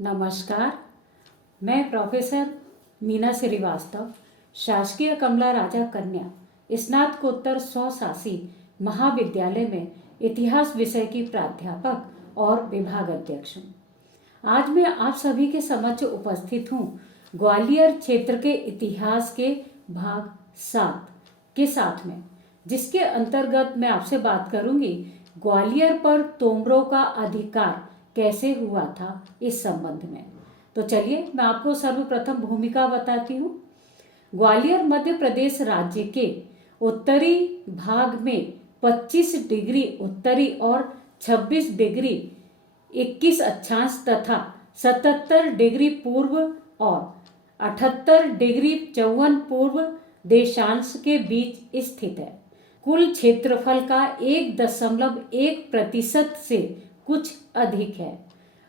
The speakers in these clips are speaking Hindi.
नमस्कार। मैं प्रोफेसर मीना श्रीवास्तव शासकीय कमला राजा कन्या स्नातकोत्तर स्वशासी महाविद्यालय में इतिहास विषय की प्राध्यापक और विभाग अध्यक्ष हूँ। आज मैं आप सभी के समक्ष उपस्थित हूँ ग्वालियर क्षेत्र के इतिहास के भाग 7 के साथ में, जिसके अंतर्गत मैं आपसे बात करूंगी ग्वालियर पर तोमरों का अधिकार कैसे हुआ था इस संबंध में। तो चलिए मैं आपको सर्वप्रथम भूमिका बताती हूँ। ग्वालियर मध्य प्रदेश राज्य के उत्तरी भाग में 25 डिग्री उत्तरी और 26 डिग्री 21 अक्षांश तथा 77 डिग्री पूर्व और 78 डिग्री 54 पूर्व देशांश के बीच स्थित है। कुल क्षेत्रफल का 1.1% से कुछ अधिक है।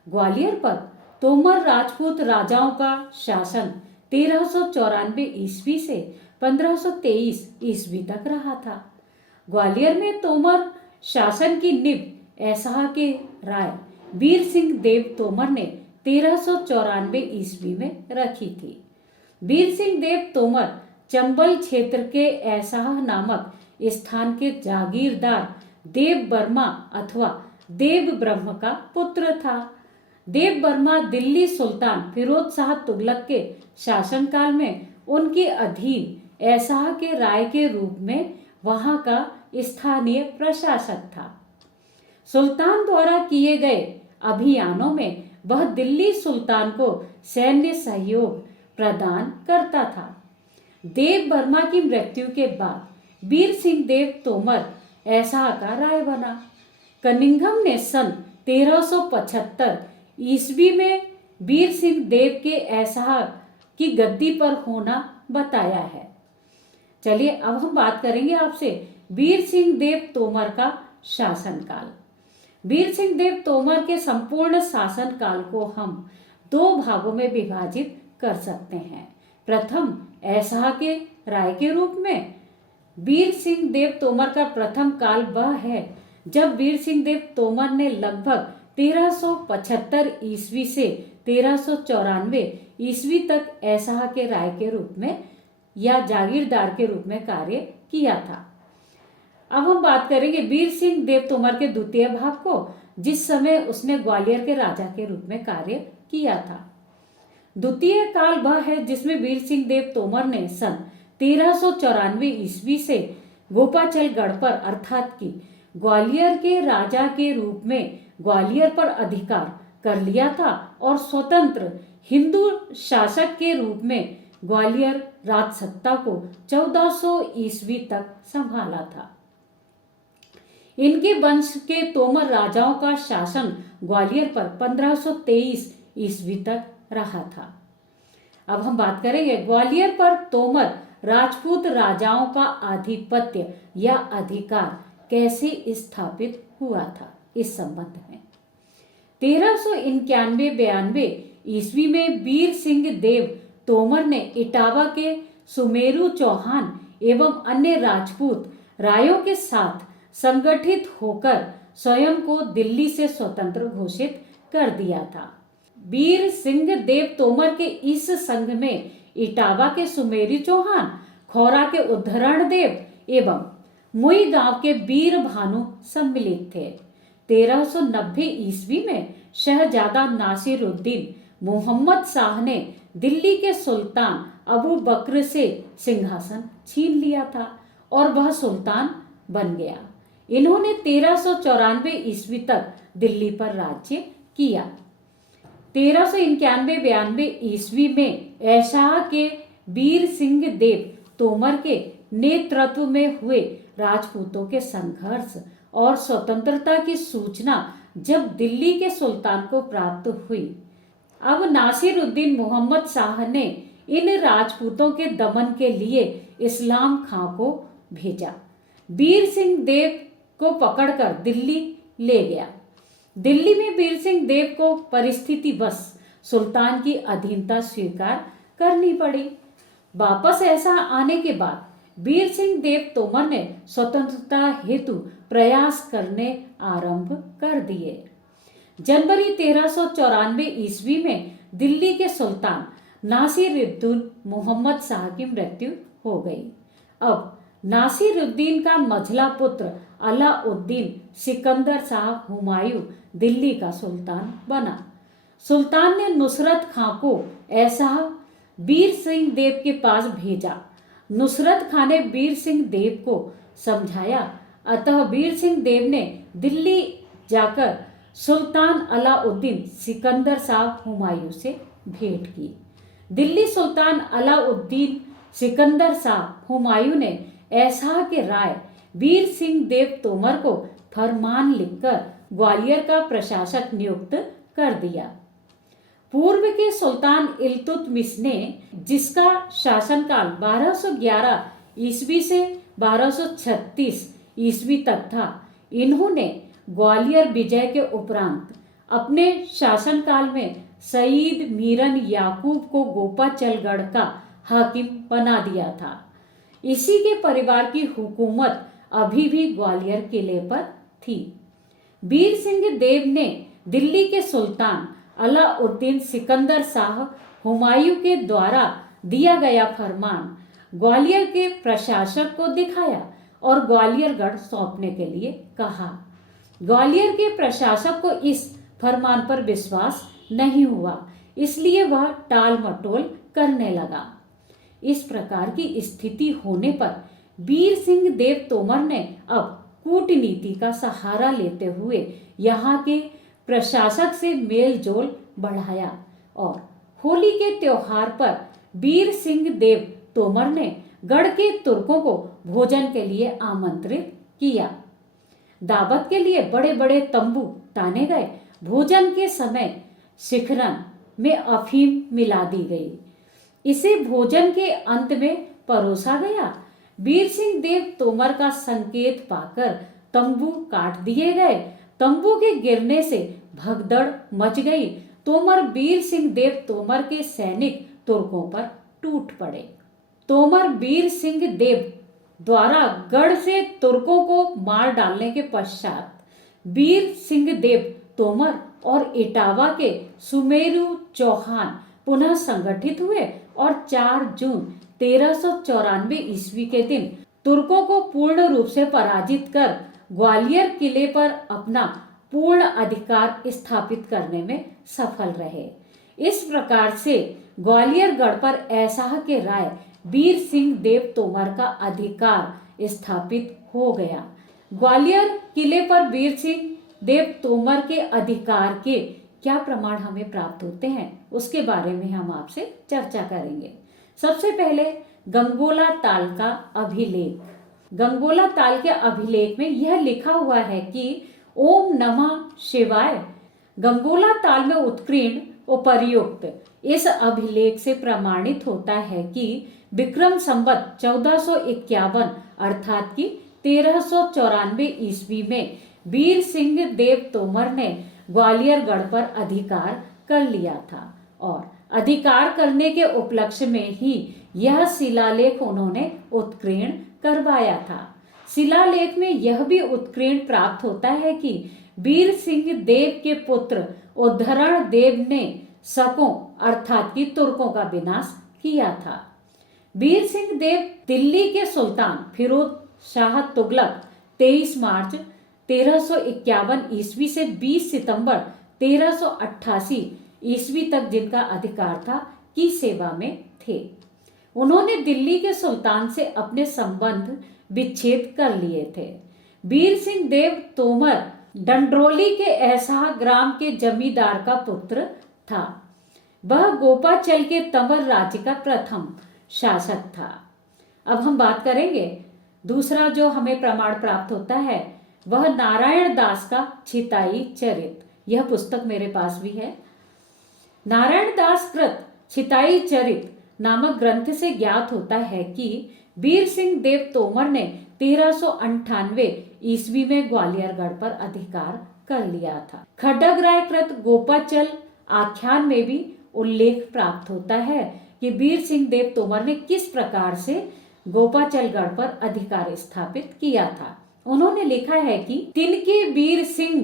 ग्वालियर पर तोमर राजपूत राजाओं का शासन 1394 ईस्वी से 1523 ईस्वी तक रहा था। ग्वालियर में तोमर शासन की नींव ऐसाह के राय वीर सिंह देव तोमर ने 1394 ईस्वी में रखी थी। वीर सिंह देव तोमर चंबल क्षेत्र के ऐसाह नामक स्थान के जागीरदार देव वर्मा अथवा देव ब्रह्म का पुत्र था। देव वर्मा दिल्ली सुल्तान फिरोज शाह तुगलक के शासनकाल में उनके अधीन ऐसाह के राय के रूप में वहां का स्थानीय प्रशासक था। सुल्तान द्वारा किए गए अभियानों में वह दिल्ली सुल्तान को सैन्य सहयोग प्रदान करता था। देव वर्मा की मृत्यु के बाद वीर सिंह देव तोमर ऐसाह का राय बना। कनिंघम ने सन 1375 ईस्वी में वीर सिंह देव के ऐसाह की गद्दी पर होना बताया है। चलिए अब हम बात करेंगे आपसे वीर सिंह देव तोमर का शासनकाल। वीर सिंह देव तोमर के संपूर्ण शासनकाल को हम 2 भागों में विभाजित कर सकते हैं। प्रथम ऐसाह के राय के रूप में वीर सिंह देव तोमर का प्रथम काल वह है जब वीर सिंह देव तोमर ने लगभग 1375 ईस्वी से 1394 ईस्वी तक ऐसाह के राय के रूप में या जागीरदार के रूप में कार्य किया था। अब हम बात करेंगे वीर सिंह देव तोमर के द्वितीय भाग को, जिस समय उसने ग्वालियर के राजा के रूप में कार्य किया था। द्वितीय काल वह है जिसमें वीर सिंह देव तोमर ने सन 1394 ईस्वी से गोपाचलगढ़ पर अर्थात कि ग्वालियर के राजा के रूप में ग्वालियर पर अधिकार कर लिया था और स्वतंत्र हिंदू शासक के रूप में ग्वालियर राजसत्ता को 1400 ईस्वी तक संभाला था। इनके वंश के तोमर राजाओं का शासन ग्वालियर पर 1523 ईस्वी तक रहा था। अब हम बात करेंगे ग्वालियर पर तोमर राजपूत राजाओं का आधिपत्य या अधिकार कैसे स्थापित हुआ था इस संबंध में। 1391-92 ईस्वी में वीर सिंह देव तोमर ने इटावा के सुमेरु चौहान एवं अन्य राजपूत रायों के साथ संगठित होकर स्वयं को दिल्ली से स्वतंत्र घोषित कर दिया था। वीर सिंह देव तोमर के इस संघ में इटावा के सुमेरु चौहान, खौरा के उद्धरण देव एवं मुई गांव के वीर भानु सम्मिलित थे। 1390 ईस्वी में शहजादा नासिरुद्दीन मोहम्मद शाह ने दिल्ली के सुल्तान अबू बकर से सिंहासन छीन लिया था और वह सुल्तान बन गया। इन्होंने 1394 ईस्वी तक दिल्ली पर राज्य किया। 1391-92 ईस्वी में ऐसाह के वीर सिंह देव तोमर के नेतृत्व में हुए राजपूतों के संघर्ष और स्वतंत्रता की सूचना जब दिल्ली के सुल्तान को प्राप्त हुई, अब नासिरुद्दीन मोहम्मद शाह ने इन राजपूतों के दमन के लिए इस्लाम खां को भेजा। वीर सिंह देव को पकड़कर दिल्ली ले गया। दिल्ली में वीर सिंह देव को परिस्थितिवश सुल्तान की अधीनता स्वीकार करनी पड़ी। वापस ऐसा आने के बाद वीर सिंह देव तोमर ने स्वतंत्रता हेतु प्रयास करने आरंभ कर दिए। जनवरी 1394 ईस्वी में दिल्ली के सुल्तान नासिरुद्दीन मोहम्मद शाह की मृत्यु हो गई। अब नासिरुद्दीन का मझला पुत्र अलाउद्दीन सिकंदर शाह हुमायूं दिल्ली का सुल्तान बना। सुल्तान ने नुसरत खां को ऐसा वीर सिंह देव के पास भेजा। नुसरत खां ने वीर सिंह देव को समझाया, अतः वीर सिंह देव ने दिल्ली जाकर सुल्तान अलाउद्दीन सिकंदर शाह हुमायूं से भेंट की। दिल्ली सुल्तान अलाउद्दीन सिकंदर शाह हुमायूं ने ऐसा के राय वीर सिंह देव तोमर को फरमान लिखकर ग्वालियर का प्रशासक नियुक्त कर दिया। पूर्व के सुल्तान इल्तुतमिश ने, जिसका शासनकाल 1211 ईस्वी से 1236 ईस्वी तक था, इन्होंने ग्वालियर विजय के उपरांत अपने शासनकाल में सईद मीरन याकूब को गोपाचलगढ़ का हाकिम बना दिया था। इसी के परिवार की हुकूमत अभी भी ग्वालियर किले पर थी। वीर सिंह देव ने दिल्ली के सुल्तान अलाउद्दीन सिकंदर शाह हुमायूं के द्वारा दिया गया फरमान ग्वालियर के प्रशासक को दिखाया और ग्वालियरगढ़ सौंपने के लिए कहा। ग्वालियर के प्रशासक को इस फरमान पर विश्वास नहीं हुआ, इसलिए वह टाल मटोल करने लगा। इस प्रकार की स्थिति होने पर वीर सिंह देव तोमर ने अब कूटनीति का सहारा लेते हुए यहाँ के प्रशासक से मेल जोल बढ़ाया और होली के त्योहार पर वीर सिंह देव तोमर ने गढ़ के तुर्कों को भोजन के लिए आमंत्रित किया। दावत के लिए बड़े बड़े तंबू ताने गए। भोजन के समय शिखरन में अफीम मिला दी गई। इसे भोजन के अंत में परोसा गया। वीर सिंह देव तोमर का संकेत पाकर तंबू काट दिए गए। तंबू के गिरने से भगदड़ मच गई। तोमर वीर सिंह देव तोमर के सैनिक तुर्कों पर टूट पड़े। तोमर वीर सिंह देव द्वारा गढ़ से तुर्कों को मार डालने के पश्चात वीर सिंह देव तोमर और इटावा के सुमेरु चौहान पुनः संगठित हुए और 4 जून 1394 ईस्वी के दिन तुर्कों को पूर्ण रूप से पराजित कर ग्वालियर किले पर अपना पूर्ण अधिकार स्थापित करने में सफल रहे। इस प्रकार से ग्वालियर गढ़ पर ऐसा के राय वीर सिंह देव तोमर का अधिकार स्थापित हो गया। ग्वालियर किले पर वीर सिंह देव तोमर के अधिकार के क्या प्रमाण हमें प्राप्त होते हैं, उसके बारे में हम आपसे चर्चा करेंगे। सबसे पहले गंगोला ताल का अभिलेख। गंगोला ताल के अभिलेख में यह लिखा हुआ है कि ओम नमः शिवाय। गंगोला ताल में उत्कीर्ण उपर्युक्त इस अभिलेख से प्रमाणित होता है कि विक्रम संवत 1451 अर्थात कि 1394 ईस्वी में वीर सिंह देव तोमर ने ग्वालियर गढ़ पर अधिकार कर लिया था और अधिकार करने के उपलक्ष्य में ही यह शिलालेख उन्होंने उत्कीर्ण करवाया था। शिलालेख में यह भी उत्कीर्ण प्राप्त होता है कि वीर सिंह देव के पुत्र उद्धरण देव ने शकों अर्थात कि तुर्कों का विनाश किया था। वीर सिंह देव दिल्ली के सुल्तान फिरोज शाह तुगलक 23 मार्च 1351 ईस्वी से 20 सितंबर 1388 ईस्वी तक जिनका अधिकार था की सेवा में थे। उन्होंने दिल्ली के सुल्तान से अपने संबंध विच्छेद कर लिए थे। वीर सिंह देव तोमर डंडरौली के ऐसा ग्राम के जमींदार का पुत्र था। वह गोपाचल के तंवर राज्य का प्रथम शासक था। अब हम बात करेंगे दूसरा जो हमें प्रमाण प्राप्त होता है वह नारायण दास का छिताई चरित। यह पुस्तक मेरे पास भी है। नारायण दास कृत छिताई चरित नामक ग्रंथ से ज्ञात होता है कि वीर सिंह देव तोमर ने 1398 ईस्वी में ग्वालियरगढ़ पर अधिकार कर लिया था। खड्डगराय कृत गोपाचल आख्यान में भी उल्लेख प्राप्त होता है कि वीर सिंह देव तोमर ने किस प्रकार से गोपाचलगढ़ पर अधिकार स्थापित किया था। उन्होंने लिखा है कि तिनके वीर सिंह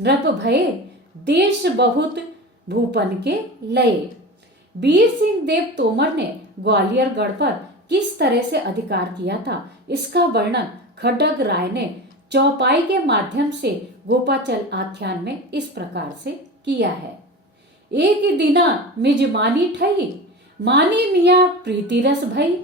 नृप भये देश बहुत भूपन के लये। वीर सिंह देव तोमर ने ग्वालियर गढ़ पर किस तरह से अधिकार किया था, इसका वर्णन खड्ग राय ने चौपाई के माध्यम से गोपाचल आख्यान में इस प्रकार से किया है। एक दिना मिजमानी ठई, मानी मियाँ प्रीति रस भई,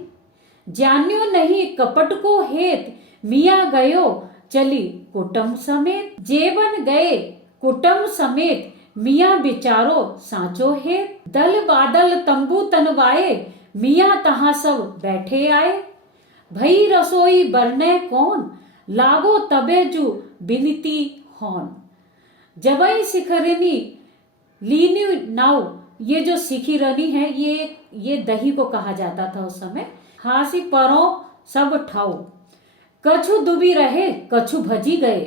जान्यो नहीं कपट को हेत, मियाँ गयो चली कुटुम समेत, जेबन गए कुटुम समेत, मियाँ बिचारो सांचो हेत, दल बादल तंबू तनवाए, मियाँ तहाँ सब बैठे आए, भई रसोई बरने कौन, लागो तबे जू बिनती होन। जबई शिखरिनी लीनी नाव, ये जो शिखिरनी है ये दही को कहा जाता था उस समय। हासी परो सब ठाऊ, कछु दुबी रहे कछु भजी गए,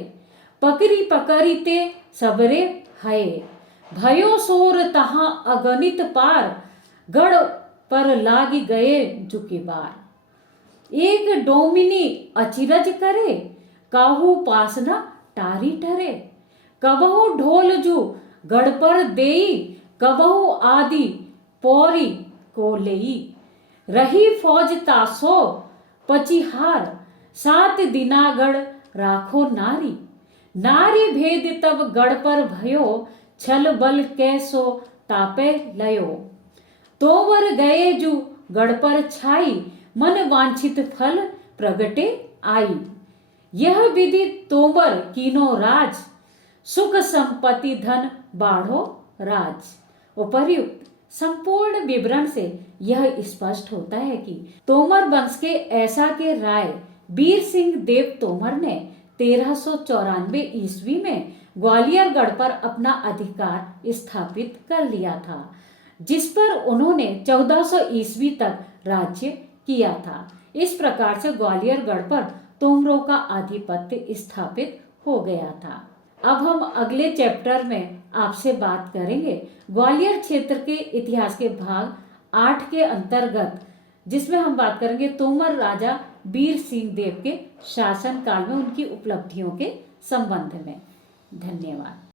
पकड़ी पकड़ी ते सबरे हये, भयो सोर तहाँ अगणित पार, गढ़ पर लागी गए जुके बार। एक डोमिनी अचिरज करे, काहू पासना टारी ठरे, कबहू ढोल जू गढ़ पर देई, कबहू आदि पौरी को लेई, रही फौज तासो पचिहार, 7 दिनागढ़ राखो नारी, नारी भेद तब गढ़ पर भयो, छल बल कैसो तापे लयो, तोवर गए जू गढ़ पर छाई, मन वांछित फल प्रगटे आई, यह विधि तोमर कीनो राज, सुख संपत्ति धन बाढ़ो राज। उपर्युक्त संपूर्ण विवरण से यह स्पष्ट होता है कि तोमर वंश के ऐसा के राय वीर सिंह देव तोमर ने 1394 ईस्वी में ग्वालियर गढ़ पर अपना अधिकार स्थापित कर लिया था, जिस पर उन्होंने 1400 ईस्वी तक राज्य किया था। इस प्रकार से ग्वालियर गढ़ पर तोमरों का आधिपत्य स्थापित हो गया था। अब हम अगले चैप्टर में आपसे बात करेंगे ग्वालियर क्षेत्र के इतिहास के भाग 8 के अंतर्गत, जिसमें हम बात करेंगे तोमर राजा वीर सिंह देव के शासन काल में उनकी उपलब्धियों के संबंध में। धन्यवाद।